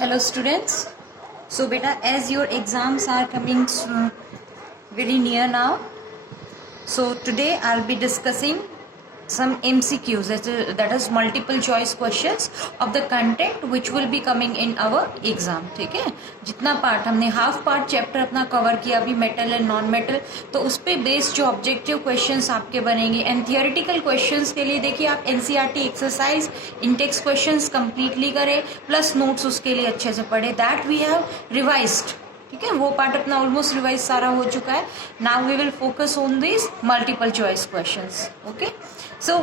Hello students. So beta, as your exams are coming very near now, so today I'll be discussing some MCQs, that is multiple choice questions of the content which will be coming in our exam. ठीक है, जितना part हमने half part chapter अपना cover किया अभी metal and non metal, तो उस पे बेस्ड जो ऑब्जेक्टिव क्वेश्चंस आपके बनेंगे एंड थियोरेटिकल क्वेश्चंस के लिए देखिए आप NCERT exercise Intex questions completely करें प्लस नोट्स उसके लिए अच्छे से पढ़े, दैट वी हैव रिवाइज्ड. ठीक है, वो पार्ट अपना ऑलमोस्ट रिवाइज सारा हो चुका है. Now we will focus on this multiple choice questions. Okay, so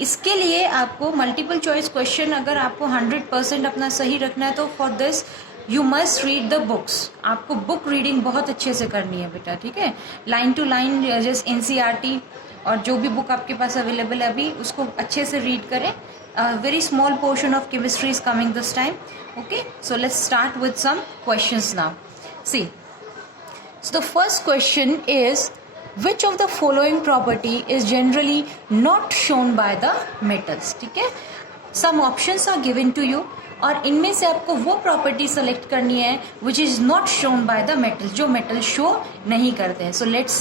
इसके लिए आपको मल्टीपल चॉइस क्वेश्चन अगर आपको 100% अपना सही रखना है तो for this you must read the books. आपको बुक रीडिंग बहुत अच्छे से करनी है बेटा. ठीक है, लाइन टू लाइन जैसे एनसीईआरटी और जो भी बुक आपके पास अवेलेबल है अभी उसको अच्छे से रीड करें. Very small portion of chemistry is coming this time. Okay, so let's start with some questions now. See, so the first question is, which of the following property is generally not shown by the metals? ठीक है, some options are given to you और इनमें से आपको वो property select करनी है which is not shown by the metals, जो मेटल शो नहीं करते हैं. So let's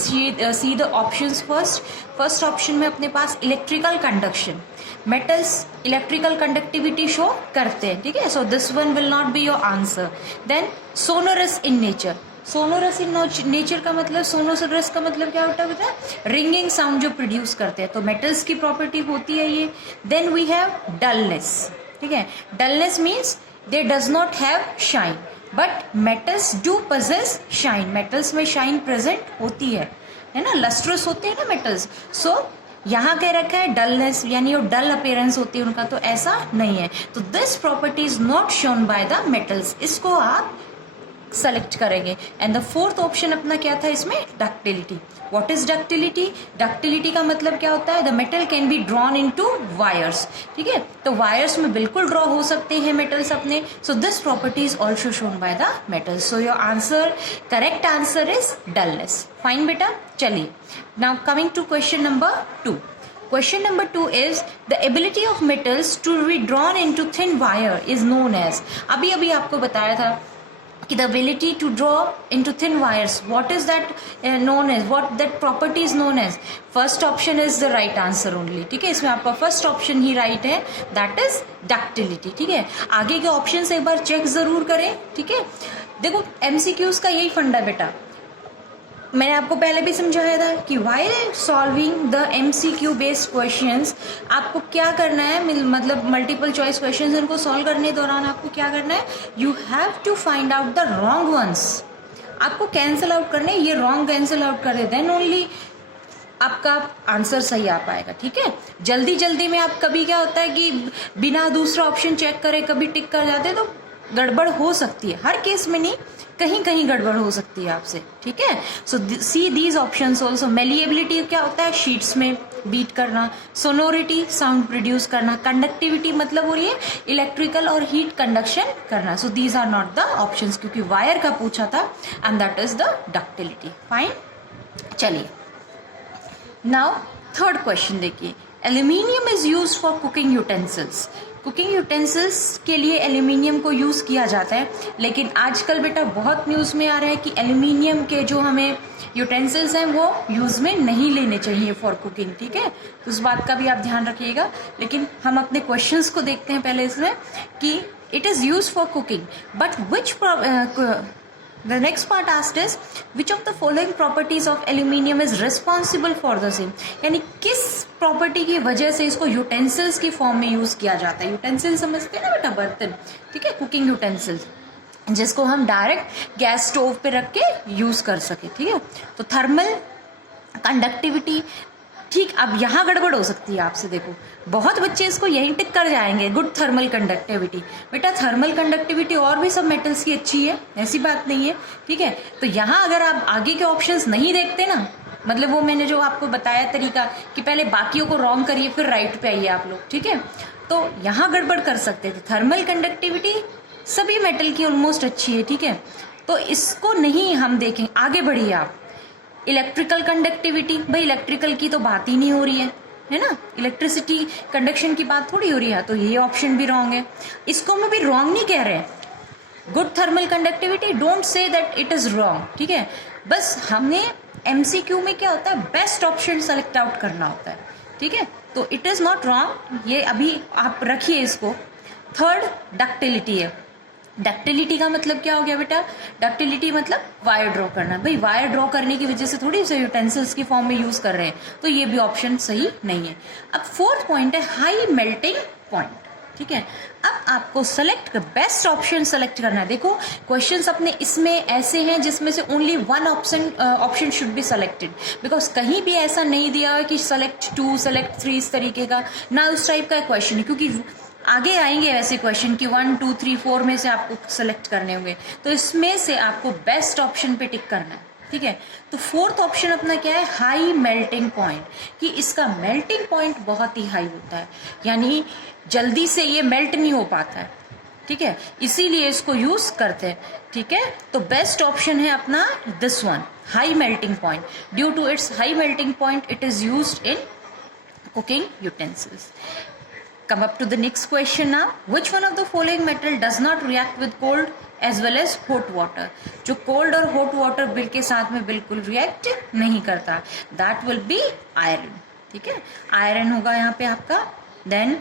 see the options first. First option में अपने पास electrical conduction, metals electrical conductivity show करते हैं. ठीक है, so this one will not be your answer. Then sonorous in nature, sonorous in nature का मतलब, सोनोरस का मतलब क्या होता है बेटा? रिंगिंग साउंड जो प्रोड्यूस करते हैं, तो मेटल्स की प्रॉपर्टी होती है ये. Then we have dullness. ठीक है, dullness means they does not have shine but metals do possess shine. Metals में शाइन प्रेजेंट होती है ना, लस्ट्रस होते हैं ना मेटल्स. सो यहाँ कह रखा है डलनेस यानी वो डल अपीयरेंस होती है उनका, तो ऐसा नहीं है. तो this property is not shown by the metals, इसको आप सेलेक्ट करेंगे. एंड द फोर्थ ऑप्शन अपना क्या था इसमें? Ductility. What is ductility? Ductility का मतलब क्या होता है? The metal can be drawn into wires. ठीक है, तो वायर्स में बिल्कुल ड्रॉ हो सकते हैं मेटल्स अपने. So this property is also shown by the metals. So your answer, correct answer is dullness. Fine बेटा, चलिए. Now coming to question number 2. Question number 2 is the ability of metals to be drawn into thin wire is known as. अभी अभी आपको बताया था कि the ability to draw into thin wires, what is that known as, what that property is known as? First option is the right answer only. ठीक है, इसमें आपका फर्स्ट ऑप्शन ही राइट है, that is ductility. ठीक है, आगे के option एक बार चेक जरूर करें. ठीक है, देखो MCQs का यही फंडा बेटा, मैंने आपको पहले भी समझाया था कि while solving the MCQ based questions आपको क्या करना है, मतलब मल्टीपल चॉइस क्वेश्चंस इनको सॉल्व करने दौरान आपको क्या करना है? You have to find out the wrong ones. आपको कैंसिल आउट करने, ये रॉन्ग कैंसिल आउट करे, देन ओनली आपका आंसर सही आ पाएगा. ठीक है, जल्दी जल्दी में आप कभी क्या होता है कि बिना दूसरा ऑप्शन चेक करे कभी टिक कर जाते हैं तो गड़बड़ हो सकती है. हर केस में नहीं, कहीं कहीं गड़बड़ हो सकती है आपसे. ठीक है, so see these options also. Malleability क्या होता है? शीट्स में बीट करना. सोनोरिटी साउंड प्रोड्यूस करना. कंडक्टिविटी मतलब हो रही है इलेक्ट्रिकल और हीट कंडक्शन करना. So these are not the options, क्योंकि वायर का पूछा था and that is the ductility. Fine, चलिए. नाउ थर्ड क्वेश्चन देखिए. Aluminium is use for cooking utensils. Cooking utensils के लिए एल्यूमिनियम को यूज़ किया जाता है, लेकिन आजकल बेटा बहुत न्यूज़ में आ रहा है कि एल्यूमिनियम के जो हमें यूटेंसिल्स हैं वो यूज़ में नहीं लेने चाहिए फॉर कुकिंग. ठीक है, तो उस बात का भी आप ध्यान रखिएगा. लेकिन हम अपने क्वेश्चंस को देखते हैं पहले इसमें कि it is use for cooking but which The next part asked is which of the following properties of aluminium is responsible for the same. यानी किस प्रॉपर्टी की वजह से इसको यूटेंसिल्स की फॉर्म में यूज किया जाता है. यूटेंसिल समझते हैं ना बेटा, बर्तन. ठीक है, कुकिंग यूटेंसिल्स जिसको हम डायरेक्ट गैस स्टोव पे रख के यूज कर सके. ठीक है, तो थर्मल कंडक्टिविटी. ठीक, अब यहाँ गड़बड़ हो सकती है आपसे. देखो बहुत बच्चे इसको यहीं टिक कर जाएंगे, गुड थर्मल कंडक्टिविटी. बेटा थर्मल कंडक्टिविटी और भी सब मेटल्स की अच्छी है, ऐसी बात नहीं है. ठीक है, तो यहाँ अगर आप आगे के ऑप्शंस नहीं देखते ना, मतलब वो मैंने जो आपको बताया तरीका कि पहले बाकियों को रॉन्ग करिए फिर राइट पे आइए आप लोग. ठीक है, तो यहाँ गड़बड़ कर सकते थे. थर्मल कंडक्टिविटी सभी मेटल की ऑलमोस्ट अच्छी है. ठीक है, तो इसको नहीं हम देखें. आगे बढ़िए आप. इलेक्ट्रिकल कंडक्टिविटी, भाई इलेक्ट्रिकल की तो बात ही नहीं हो रही है ना, इलेक्ट्रिसिटी कंडक्शन की बात थोड़ी हो रही है, तो ये ऑप्शन भी रॉन्ग है. इसको मैं भी रॉन्ग नहीं कह रहे हैं, good thermal conductivity, don't say that it is wrong, ठीक है। बस हमने एमसीक्यू में क्या होता है, बेस्ट ऑप्शन सेलेक्ट आउट करना होता है, ठीक है। तो इट इज नॉट रॉन्ग, ये अभी आप रखिए इसको। थर्ड डक्टिलिटी है। डक्टिलिटी का मतलब क्या हो गया बेटा, डक्टिलिटी मतलब वायर ड्रॉ करना। भाई वायर ड्रॉ करने की वजह से थोड़ी उसे यूटेंसिल्स की फॉर्म में यूज कर रहे हैं, तो ये भी ऑप्शन सही नहीं है। अब फोर्थ पॉइंट है हाई मेल्टिंग पॉइंट, ठीक है। अब आपको सेलेक्ट बेस्ट ऑप्शन सेलेक्ट करना है। देखो क्वेश्चंस अपने इसमें ऐसे हैं जिसमें से only one option should be selected, because कहीं भी ऐसा नहीं दिया है कि सेलेक्ट 2 सेलेक्ट 3 इस तरीके का, ना उस टाइप का क्वेश्चन है, क्योंकि आगे आएंगे ऐसे क्वेश्चन कि 1 2 3 4 में से आपको सेलेक्ट करने होंगे, तो इसमें से आपको बेस्ट ऑप्शन पे टिक करना है, ठीक है। तो फोर्थ ऑप्शन अपना क्या है, हाई मेल्टिंग पॉइंट, कि इसका मेल्टिंग पॉइंट बहुत ही हाई होता है, यानी जल्दी से ये मेल्ट नहीं हो पाता है, ठीक है, इसीलिए इसको यूज करते हैं, ठीक है। तो बेस्ट ऑप्शन है अपना this one, high melting point. Due to its high melting point it is used in cooking utensils. Come up to the next question now. Which one of the following metal does not react with cold as well as hot water? जो cold और hot water bill के साथ में बिल्कुल react नहीं करता, that will be iron, ठीक है। आयरन होगा यहाँ पे आपका। देन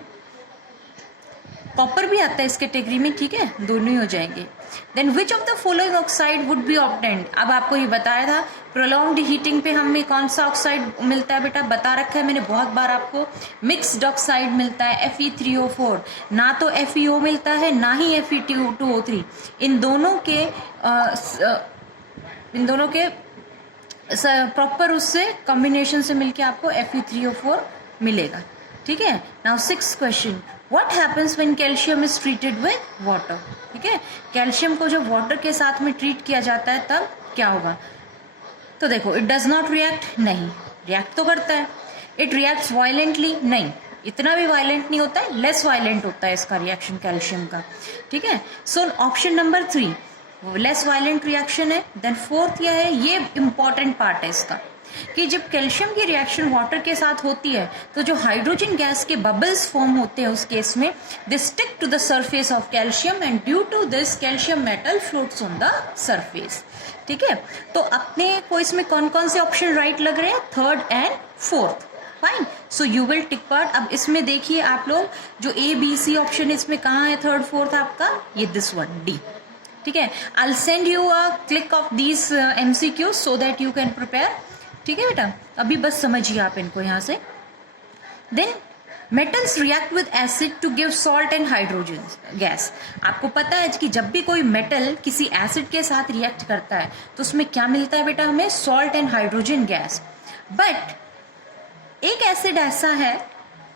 कॉपर भी आता है इस कैटेगरी में, ठीक है, दोनों ही हो जाएंगे। Then which of the following oxide would be obtained, अब आपको ये बताया था प्रोलॉन्ग्ड हीटिंग पे हमें कौन सा ऑक्साइड मिलता है बेटा, बता रखा है मैंने बहुत बार आपको, मिक्स्ड ऑक्साइड मिलता है Fe3O4, ना तो FeO मिलता है ना ही Fe2O3, इन दोनों के प्रॉपर उससे कॉम्बिनेशन से मिलके आपको Fe3O4 मिलेगा, ठीक है। Now 6th question, what happens when calcium is treated with water, ठीक है। कैल्शियम को जब वाटर के साथ में ट्रीट किया जाता है तब क्या होगा, तो देखो इट डज नॉट रिएक्ट, नहीं, रिएक्ट तो करता है। इट रिएक्ट्स वायलेंटली, नहीं, इतना भी वायलेंट नहीं होता है, लेस वायलेंट होता है इसका रिएक्शन कैल्शियम का, ठीक है। So option number 3 less violent reaction है। देन फोर्थ यह है, ये इंपॉर्टेंट पार्ट है इसका, कि जब कैल्शियम की रिएक्शन वाटर के साथ होती है तो जो हाइड्रोजन गैस के बबल्स फॉर्म होते हैं उस केस में they stick to the surface of calcium and due to this calcium metal floats on the surface, ठीक है। तो अपने को इसमें कौन कौन से ऑप्शन राइट लग रहे हैं, third and fourth, fine. So you will tick part. अब इसमें देखिए आप लोग, जो A B C ऑप्शन इसमें कहाँ है, थर्ड फोर्थ आपका, ये दिस वन D, ठीक है। I send you a click of these MCQs so that you can prepare, ठीक है बेटा, अभी बस समझिए आप इनको यहाँ से। Then metals react with acid to give salt and hydrogen gas. आपको पता है कि जब भी कोई मेटल किसी एसिड के साथ रिएक्ट करता है तो उसमें क्या मिलता है बेटा, हमें salt and hydrogen gas. But एक एसिड ऐसा है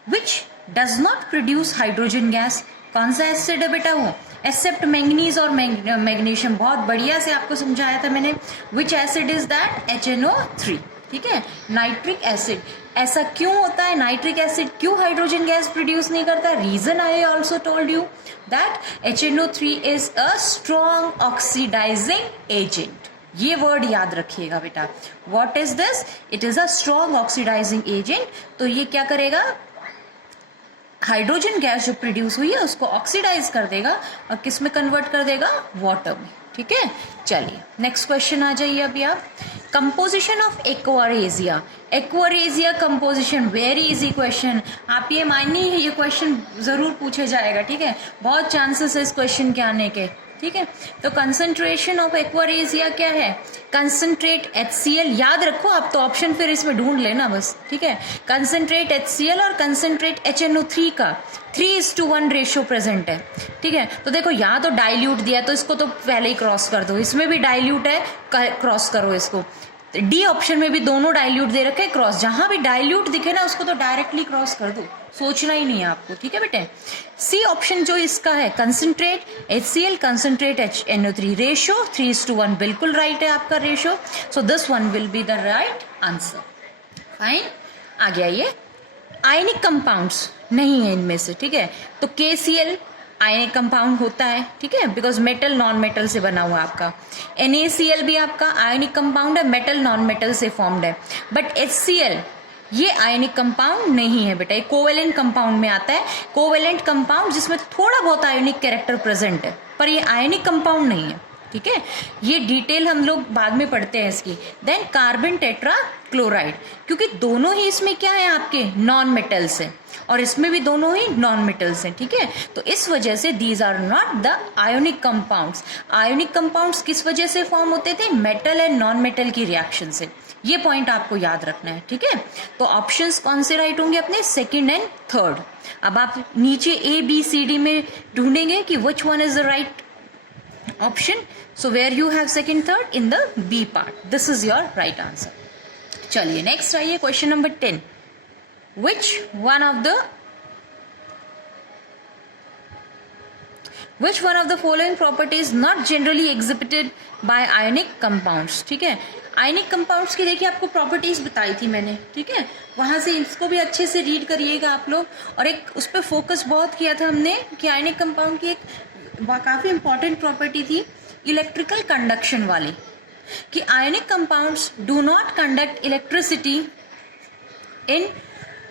which does not produce hydrogen gas, कौन सा एसिड है बेटा, वो एक्सेप्ट मैंगनीज और मैग्नीशियम, बहुत बढ़िया से आपको समझाया था मैंने। विच एसिड इज दैट, HNO3, ठीक है, नाइट्रिक एसिड। ऐसा क्यों होता है, नाइट्रिक एसिड क्यों हाइड्रोजन गैस प्रोड्यूस नहीं करता, reason I also told you that HNO3 is a strong oxidising agent. ये वर्ड याद रखिएगा बेटा, what is this, it is a strong oxidising agent. तो ये क्या करेगा, हाइड्रोजन गैस जो प्रोड्यूस हुई है उसको ऑक्सीडाइज कर देगा और किस में कन्वर्ट कर देगा, वाटर में, ठीक है। चलिए नेक्स्ट क्वेश्चन आ जाइए अभी आप, composition of aqua regia. Aqua regia composition, very easy question, आप ये मानिए ये क्वेश्चन जरूर पूछे जाएगा, ठीक है, बहुत चांसेस है इस क्वेश्चन के आने के, ठीक है। तो कंसंट्रेशन ऑफ एक्वारेजिया क्या है, कंसंट्रेट HCl, याद रखो आप तो ऑप्शन फिर इसमें ढूंढ लेना बस, ठीक है। कंसंट्रेट HCl और कंसंट्रेट HNO3 का 3:1 रेशियो प्रेजेंट है, ठीक है। तो देखो यहाँ तो डाइल्यूट दिया तो इसको तो पहले ही क्रॉस कर दो, इसमें भी डाइल्यूट है, क्रॉस करो इसको। D ऑप्शन में भी दोनों डाइल्यूट दे रखे, क्रॉस, जहां भी डाइल्यूट दिखे ना उसको तो डायरेक्टली क्रॉस कर दो, सोचना ही नहीं है आपको, ठीक है बेटे। C ऑप्शन जो इसका है, concentrate HCl concentrate HNO3 ratio 3:1, बिल्कुल राइट है आपका ratio, so this one will be the right answer, fine. आगे आइए, आयनिक कंपाउंड्स नहीं है इनमें से, ठीक है। तो KCl आयनिक कंपाउंड होता है, ठीक है, बिकॉज मेटल नॉन मेटल से बना हुआ है आपका। NaCl भी आपका आयनिक कंपाउंड है, मेटल नॉन मेटल से फॉर्म्ड है। बट HCl ये आयनिक कंपाउंड नहीं है बेटा, ये कोवेलेंट कंपाउंड में आता है। कोवेलेंट कंपाउंड जिसमें थोड़ा बहुत आयोनिक कैरेक्टर प्रेजेंट है, पर ये आयनिक कंपाउंड नहीं है, ठीक है। ये डिटेल हम लोग बाद में पढ़ते हैं इसकी। देन कार्बन टेट्रा क्लोराइड, क्योंकि दोनों ही इसमें क्या है आपके नॉन मेटल्स हैं, और इसमें भी दोनों ही नॉन मेटल्स हैं, ठीक है। तो इस वजह से these are not the ionic compounds. Ionic compounds किस वजह से फॉर्म होते थे? मेटल एंड नॉन मेटल की रिएक्शन से। ये पॉइंट आपको याद रखना है, ठीक है। तो ऑप्शंस कौन से राइट होंगे अपने? Second and third. अब आप नीचे ए बी सी डी में ढूंढेंगे कि which one is the right option. So where you have second third in the B part, this is your right answer. चलिए नेक्स्ट आइए question number 10। Which one of the following properties not generally exhibited by ionic compounds? ठीक है, ionic compounds की देखिए आपको properties बताई थी मैंने, ठीक है। वहां से इसको भी अच्छे से रीड करिएगा आप लोग, और एक उस पर फोकस बहुत किया था हमने कि आयनिक कंपाउंड की एक काफी इंपॉर्टेंट प्रॉपर्टी थी इलेक्ट्रिकल कंडक्शन वाली, कि ionic compounds do not conduct electricity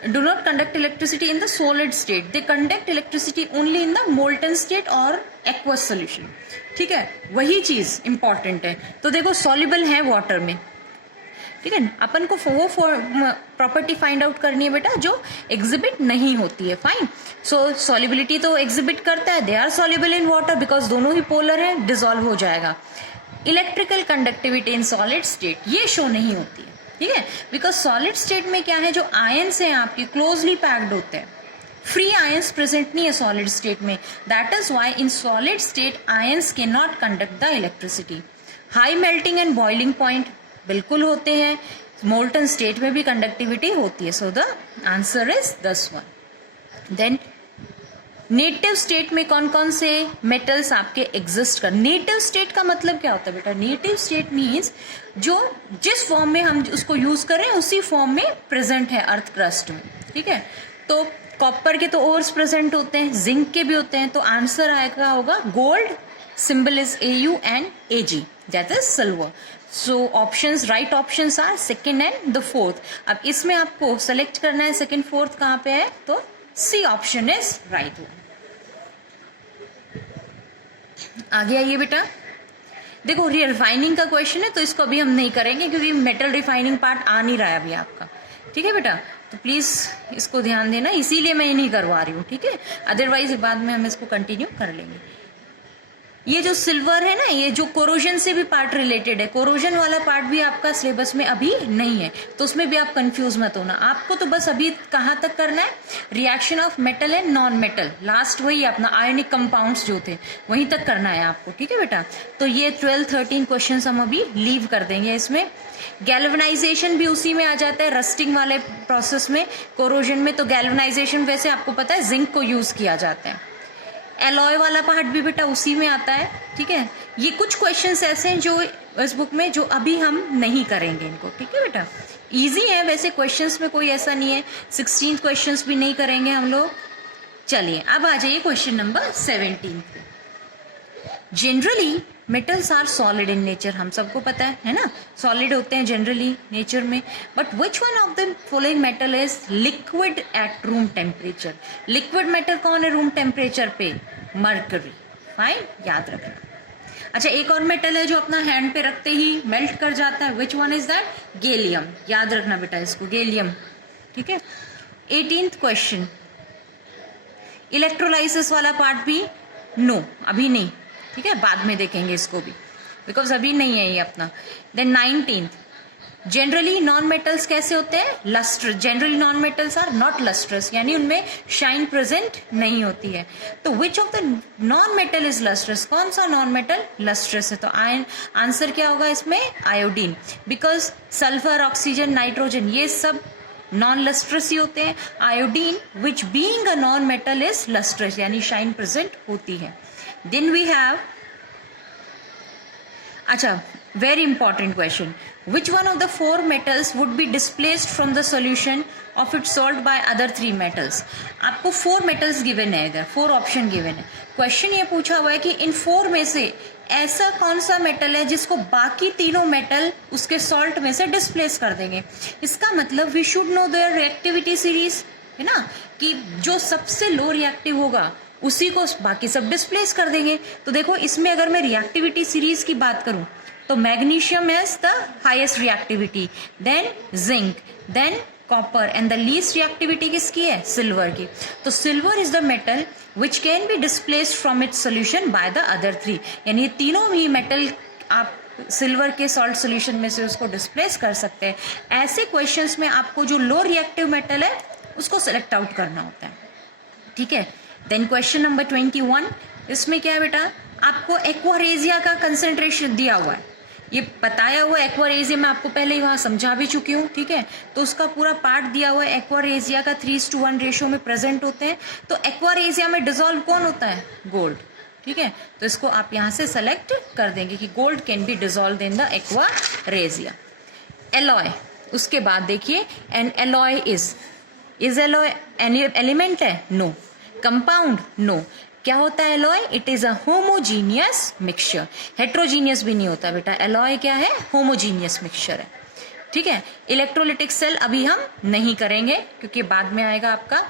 in the solid state. They conduct electricity only in the molten state or aqueous solution. ठीक है, वही चीज इंपॉर्टेंट है। तो देखो सॉल्युबल है वाटर में, ठीक है। अपन को वो प्रॉपर्टी फाइंड आउट करनी है बेटा जो एग्जिबिट नहीं होती है। फाइन, सो सॉल्युबिलिटी तो एग्जिबिट करता है, they are soluble in water because दोनों ही पोलर है, डिसॉल्व हो जाएगा। Electrical conductivity in solid state ये शो नहीं होती है, ठीक है, बिकॉज सॉलिड स्टेट में क्या है, जो आयंस हैं आपके क्लोजली पैक्ड होते हैं, फ्री आयंस प्रेजेंट नहीं है सॉलिड स्टेट में। That is why in solid state ions can not conduct the electricity. High melting and boiling point बिल्कुल होते हैं, मोल्टन स्टेट में भी कंडक्टिविटी होती है। So the answer is this one. Then native state में कौन कौन से मेटल्स आपके एग्जिस्ट कर। नेटिव स्टेट का मतलब क्या होता है बेटा? नेटिव स्टेट मीन्स जो जिस फॉर्म में हम उसको यूज कर रहे हैं उसी फॉर्म में प्रेजेंट है अर्थ क्रस्ट में, ठीक है। तो कॉपर के तो ओर्स प्रेजेंट होते हैं, जिंक के भी होते हैं, तो आंसर आएगा होगा gold, symbol is AU and AG, that is silver. So options, right options are second and the fourth. अब इसमें आपको सेलेक्ट करना है सेकंड फोर्थ कहाँ पे है, तो C option is right one. आगे आइए बेटा, देखो रिफाइनिंग का क्वेश्चन है तो इसको अभी हम नहीं करेंगे क्योंकि मेटल रिफाइनिंग पार्ट आ नहीं रहा है अभी आपका, ठीक है बेटा। तो प्लीज इसको ध्यान देना, इसीलिए मैं ये नहीं करवा रही हूँ, ठीक है। अदरवाइज बाद में हम इसको कंटिन्यू कर लेंगे। ये जो सिल्वर है ना, ये जो कोरोजन से भी पार्ट रिलेटेड है, कोरोजन वाला पार्ट भी आपका सिलेबस में अभी नहीं है, तो उसमें भी आप कंफ्यूज मत होना। आपको तो बस अभी कहाँ तक करना है, reaction of metal and non metal, last वही अपना आयनिक कंपाउंड्स जो थे वहीं तक करना है आपको, ठीक है बेटा। तो ये 12-13 क्वेश्चन हम अभी लीव कर देंगे। इसमें गैल्वेनाइजेशन भी उसी में आ जाता है, रस्टिंग वाले प्रोसेस में, कोरोजन में। तो गैल्वेनाइजेशन वैसे आपको पता है जिंक को यूज किया जाता है। एलॉय वाला पार्ट भी बेटा उसी में आता है, ठीक है। ये कुछ क्वेश्चंस ऐसे हैं जो इस बुक में जो अभी हम नहीं करेंगे इनको, ठीक है बेटा। इजी है वैसे क्वेश्चंस में, कोई ऐसा नहीं है 16 क्वेश्चंस भी नहीं करेंगे हम लोग। चलिए अब आ जाइए क्वेश्चन नंबर 17 पे। Generally metals are solid in nature, हम सबको पता है ना, सॉलिड होते हैं जनरली नेचर में। But which one of the following metal is liquid at room temperature. Liquid metal कौन है रूम टेम्परेचर पे? मर्करी। फाइन, याद रखना। अच्छा, एक और मेटल है जो अपना हैंड पे रखते ही मेल्ट कर जाता है, विच वन इज दैट? गैलियम। याद रखना बेटा इसको, गैलियम, ठीक है। 18th क्वेश्चन, इलेक्ट्रोलाइसिस वाला पार्ट भी नो अभी नहीं, ठीक है, बाद में देखेंगे इसको भी बिकॉज अभी नहीं है ये अपना। Then 19th, generally non metals कैसे होते हैं? Lustrous. Generally non metals are not lustrous, यानी उनमें शाइन प्रेजेंट नहीं होती है। तो which of the non metal is lustrous? कौन सा नॉन मेटल लस्ट्रस है? तो आंसर क्या होगा इसमें? Iodine, because sulphur, oxygen, nitrogen ये सब नॉन लस्ट्रस ही होते हैं। Iodine which being a non metal is lustrous, यानी शाइन प्रेजेंट होती है। देन वी हैव, अच्छा Very important question. Which one of the four metals would be displaced from the solution of its salt by other three metals? आपको 4 metals given है, इधर 4 option given है. Question ये पूछा हुआ है कि इन 4 में से ऐसा कौन सा मेटल है जिसको बाकी तीनों मेटल उसके सॉल्ट में से डिस्प्लेस कर देंगे. इसका मतलब we should know their reactivity series, है ना, कि जो सबसे लो रिएक्टिव होगा उसी को बाकी सब डिस्प्लेस कर देंगे. तो देखो इसमें अगर मैं रिएक्टिविटी सीरीज की बात करूं तो magnesium has the highest reactivity, then zinc, then copper and the least reactivity किसकी है? सिल्वर की. तो silver is the metal which can be displaced from its solution by the other 3. यानी तीनों ही मेटल आप सिल्वर के सॉल्ट सोल्यूशन में से उसको डिस्प्लेस कर सकते हैं. ऐसे क्वेश्चंस में आपको जो लो रिएक्टिव मेटल है उसको सेलेक्ट आउट करना होता है. ठीक है. देन क्वेश्चन नंबर 21, इसमें क्या है बेटा, आपको एक्वारेजिया का कंसेंट्रेशन दिया हुआ है. ये बताया हुआ एक्वारेजिया मैं आपको पहले ही वहां समझा भी चुकी हूँ. ठीक है. तो उसका पूरा पार्ट दिया हुआ है. एक्वारेजिया का 3:1 रेशियो में प्रेजेंट होते हैं. तो एक्वारेजिया में डिजोल्व कौन होता है? गोल्ड. ठीक है. तो इसको आप यहाँ से सेलेक्ट कर देंगे कि gold can be dissolve in the aqua regia. Alloy, उसके बाद देखिए, N alloy is alloy any element है? नो. कंपाउंड? नो. क्या होता है alloy? It is a homogeneous mixture. Heterogeneous भी नहीं होता बेटा. एलॉय क्या है? होमोजीनियस मिक्सचर है. ठीक है. इलेक्ट्रोलिटिक सेल अभी हम नहीं करेंगे क्योंकि बाद में आएगा आपका.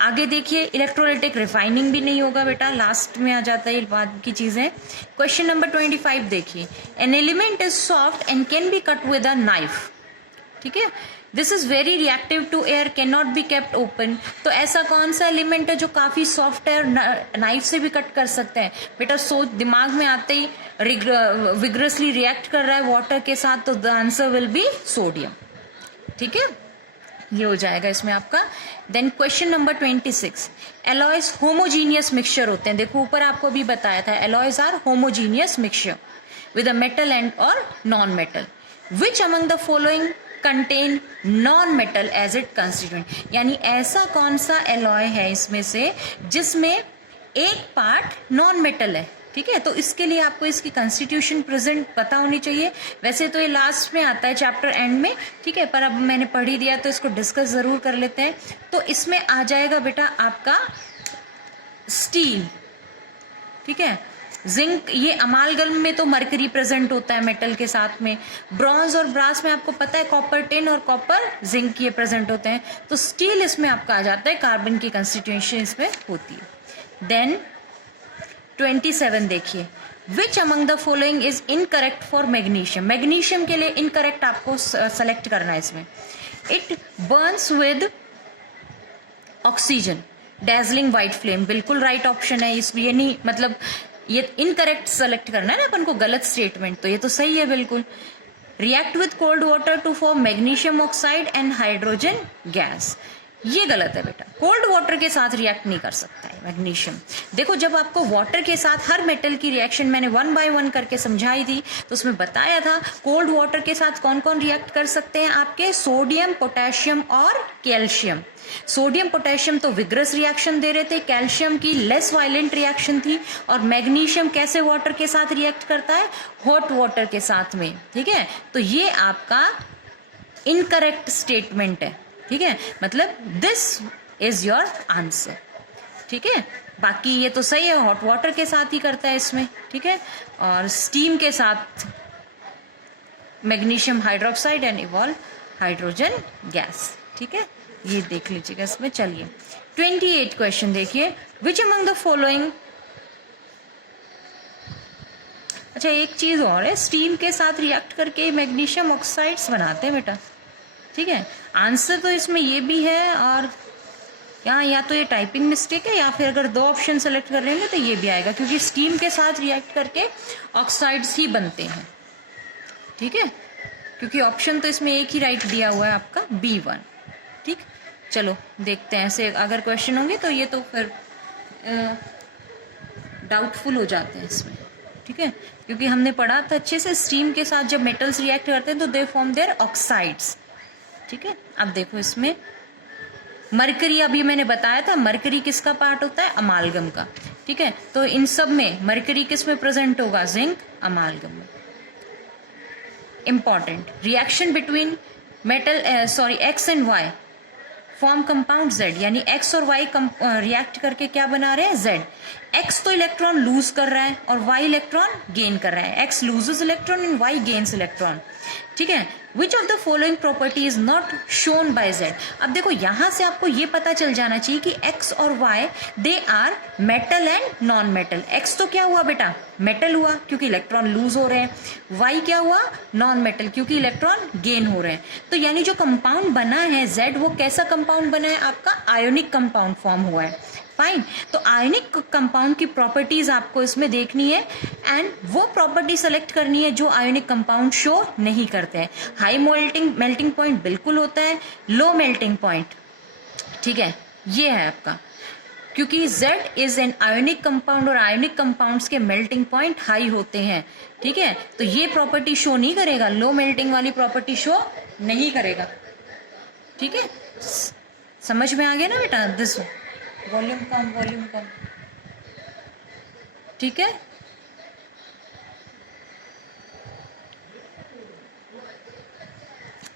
आगे देखिए, इलेक्ट्रोलिटिक रिफाइनिंग भी नहीं होगा बेटा, लास्ट में आ जाता है बाद की चीजें. क्वेश्चन नंबर 25 देखिए, an element is soft and can be cut with a knife. ठीक है. This is very reactive to air, can not be kept open. तो ऐसा कौन सा एलिमेंट है जो काफी सॉफ्ट है और नाइफ से भी कट कर सकते हैं? बेटा सोच, दिमाग में आते ही विग्रसली रिएक्ट कर रहा है वाटर के साथ, तो the answer will be sodium. ठीक है. ये हो जाएगा इसमें आपका. Then question number 26, alloys homogeneous mixture होते हैं. देखो ऊपर आपको भी बताया था, alloys are homogeneous mixture with a metal and और non metal. Which among the following contain non metal as it constituent. यानी ऐसा कौन सा एलॉय है इसमें से जिसमें एक पार्ट नॉन मेटल है. ठीक है. तो इसके लिए आपको इसकी कंस्टिट्यूशन प्रेजेंट पता होनी चाहिए. वैसे तो ये लास्ट में आता है चैप्टर एंड में. ठीक है. पर अब मैंने पढ़ ही दिया तो इसको डिस्कस जरूर कर लेते हैं. तो इसमें आ जाएगा बेटा आपका स्टील. ठीक है. जिंक, ये अमालगम में तो मरकरी प्रेजेंट होता है मेटल के साथ में. ब्रॉन्ज और ब्रास में आपको पता है कॉपर टिन और कॉपर जिंक ये प्रेजेंट होते हैं. तो स्टील इसमें आपका आ जाता है, कार्बन की कंस्टिट्यूशन इसमें होती है. देन 27 देखिए, विच among the following is incorrect for magnesium. Magnesium के लिए इनकरेक्ट आपको सेलेक्ट करना है इसमें. It Burns with oxygen, dazzling white flame. बिल्कुल राइट ऑप्शन है. इसमें ये नहीं, मतलब ये इनकरेक्ट सेलेक्ट करना है ना अपन को, गलत स्टेटमेंट. तो ये तो सही है बिल्कुल. React with cold water to form magnesium oxide and hydrogen gas. ये गलत है बेटा. कोल्ड वाटर के साथ रिएक्ट नहीं कर सकता है मैग्नीशियम. देखो जब आपको वाटर के साथ हर मेटल की रिएक्शन मैंने 1 बाय 1 करके समझाई थी तो उसमें बताया था कोल्ड वाटर के साथ कौन कौन रिएक्ट कर सकते हैं आपके, सोडियम, पोटेशियम और कैल्शियम. सोडियम पोटेशियम तो विग्रस रिएक्शन दे रहे थे, कैल्शियम की लेस वायलेंट रिएक्शन थी, और मैग्नीशियम कैसे वाटर के साथ रिएक्ट करता है? हॉट वाटर के साथ में. ठीक है. तो ये आपका इनकरेक्ट स्टेटमेंट है. ठीक है. मतलब दिस इज योर आंसर. ठीक है. बाकी ये तो सही है, हॉट वाटर के साथ ही करता है इसमें. ठीक है. और स्टीम के साथ magnesium hydroxide and evolve hydrogen gas. ठीक है. ये देख लीजिएगा इसमें. चलिए 28 क्वेश्चन देखिए, विच अमंग द फॉलोइंग. अच्छा एक चीज और है, स्टीम के साथ रिएक्ट करके मैग्नीशियम ऑक्साइड्स बनाते हैं बेटा. ठीक है. आंसर तो इसमें ये भी है, और यहाँ या तो ये टाइपिंग मिस्टेक है या फिर अगर 2 ऑप्शन सेलेक्ट कर लेंगे तो ये भी आएगा, क्योंकि स्टीम के साथ रिएक्ट करके ऑक्साइड्स ही बनते हैं. ठीक है. क्योंकि ऑप्शन तो इसमें एक ही राइट दिया हुआ है आपका, B1. ठीक. चलो देखते हैं, ऐसे अगर क्वेश्चन होंगे तो ये तो फिर डाउटफुल हो जाते हैं इसमें. ठीक है. क्योंकि हमने पढ़ा था अच्छे से, स्टीम के साथ जब मेटल्स रिएक्ट करते हैं तो दे फॉर्म देयर ऑक्साइड्स. ठीक है. अब देखो इसमें मरकरी, अभी मैंने बताया था मरकरी किसका पार्ट होता है? अमालगम का. ठीक है. तो इन सब में मरकरी किस में प्रेजेंट होगा? जिंक, अमालगम में. Important, reaction between X and Y form compound Z, यानी X और Y रिएक्ट करके क्या बना रहे हैं, Z. X तो इलेक्ट्रॉन लूज कर रहा है और Y इलेक्ट्रॉन गेन कर रहा है. X loses electron and Y gains electron. ठीक है. विच of the following property is not shown by Z. अब देखो यहां से आपको ये पता चल जाना चाहिए कि X और Y they are metal and non metal. X तो क्या हुआ बेटा, मेटल हुआ क्योंकि इलेक्ट्रॉन लूज हो रहे हैं. Y क्या हुआ, नॉन मेटल क्योंकि इलेक्ट्रॉन गेन हो रहे हैं. तो यानी जो कंपाउंड बना है Z, वो कैसा कंपाउंड बना है आपका, आयोनिक कंपाउंड फॉर्म हुआ है. फाइन. तो आयनिक कंपाउंड की प्रॉपर्टीज आपको इसमें देखनी है एंड वो प्रॉपर्टी सेलेक्ट करनी है जो आयनिक कंपाउंड शो नहीं करते हैं. हाई मेल्टिंग पॉइंट बिल्कुल होता है, लो मेल्टिंग पॉइंट. ठीक है, ये है आपका, क्योंकि Z is an ionic compound और आयोनिक कंपाउंड्स के मेल्टिंग पॉइंट हाई होते हैं. ठीक है, तो ये प्रॉपर्टी शो नहीं करेगा, लो मेल्टिंग वाली प्रॉपर्टी शो नहीं करेगा. ठीक है, समझ में आ गया ना बेटा. दिस वॉल्यूम कम. ठीक है,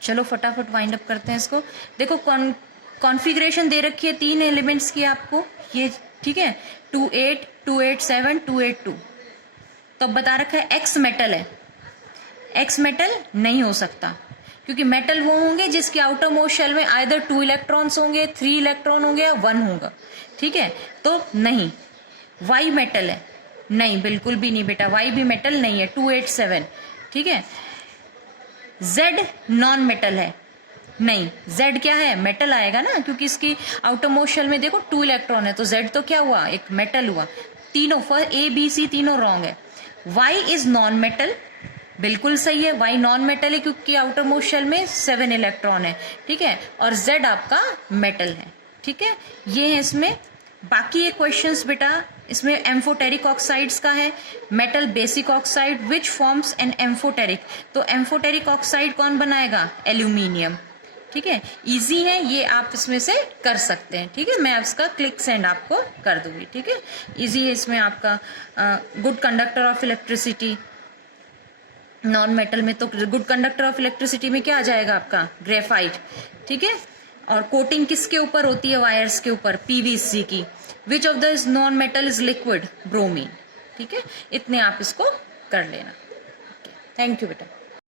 चलो फटाफट वाइंड अप करते हैं इसको. देखो कॉन्फ़िगरेशन दे रखी है 3 एलिमेंट्स की आपको ये. ठीक है, 28, 287, 282. तो अब बता रखा है X मेटल है. X मेटल नहीं हो सकता क्योंकि मेटल वो होंगे जिसके आउटर मोस्ट शेल में आइदर 2 इलेक्ट्रॉन्स होंगे, 3 इलेक्ट्रॉन होंगे या 1 होगा. ठीक है, तो नहीं. Y मेटल है, नहीं बिल्कुल भी नहीं बेटा, Y भी मेटल नहीं है, 287. ठीक है, Z नॉन मेटल है, नहीं. Z क्या है, मेटल आएगा ना क्योंकि इसकी आउटर मोस्ट शेल में देखो 2 इलेक्ट्रॉन है, तो Z तो क्या हुआ, एक मेटल हुआ. तीनों फर्स्ट A B C तीनों रॉन्ग है. Y इज नॉन मेटल, बिल्कुल सही है. Y नॉन मेटल है क्योंकि आउटर मोस्ट शेल में 7 इलेक्ट्रॉन है. ठीक है, और Z आपका मेटल है. ठीक है, ये है इसमें. बाकी ये क्वेश्चंस बेटा इसमें एम्फोटेरिक ऑक्साइड्स का है, metal basic oxide which forms an amphoteric. तो एम्फोटेरिक ऑक्साइड कौन बनाएगा, एल्यूमिनियम. ठीक है, इजी है ये, आप इसमें से कर सकते हैं. ठीक है, मैं इसका क्लिक सेंड आपको कर दूंगी. ठीक है, इजी है. इसमें आपका good conductor of electricity, non metal में तो गुड कंडक्टर ऑफ इलेक्ट्रिसिटी में क्या आ जाएगा आपका, ग्रेफाइट. ठीक है, और कोटिंग किसके ऊपर होती है, वायर्स के ऊपर, पीवीसी की. विच of the non metal is liquid, bromine. ठीक है, इतने आप इसको कर लेना. थैंक यू बेटा.